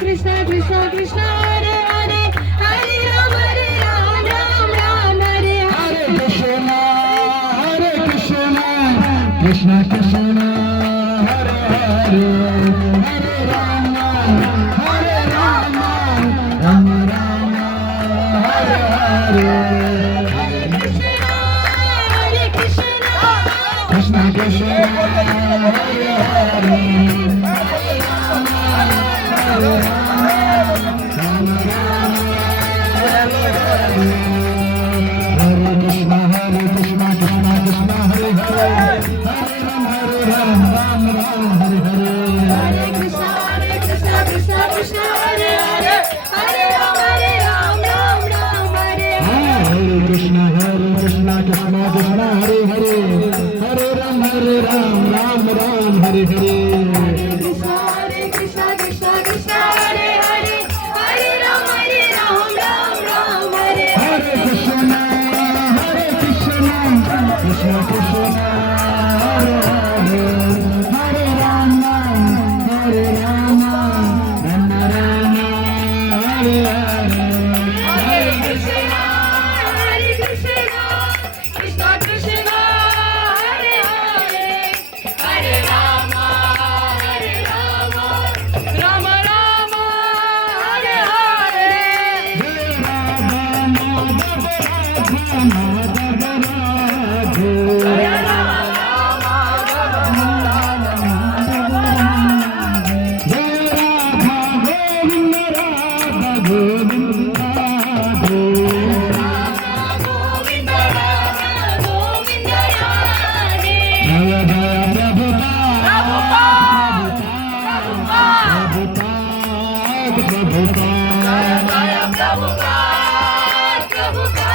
Krishna Krishna Krishna Hare Hare Hare Ram Ram Ram Hare Hare Krishna Krishna Hare Hare Hare Ram Ram Ram Hare Hare Hare Krishna Krishna Krishna Hare Hare Hare Krishna Krishna Krishna Hare Hare Hare Ram Hare Hare Hare Krishna Krishna Krishna Hare Hare Hare Ram Ram Hare Hare Hare Krishna Krishna Krishna Hare Hare Hare Ram Ram Hare Hare Krishna Krishna Krishna Hare Hare Hare Ram Ram Hare Hare Krishna Krishna Krishna Hare Hare Hare Ram Ram Hare Hare Hare Krishna Krishna Krishna Hare Hare Hare Ram Ram Ram Hare Hare Govind Ram Govind Radhe Prabhupada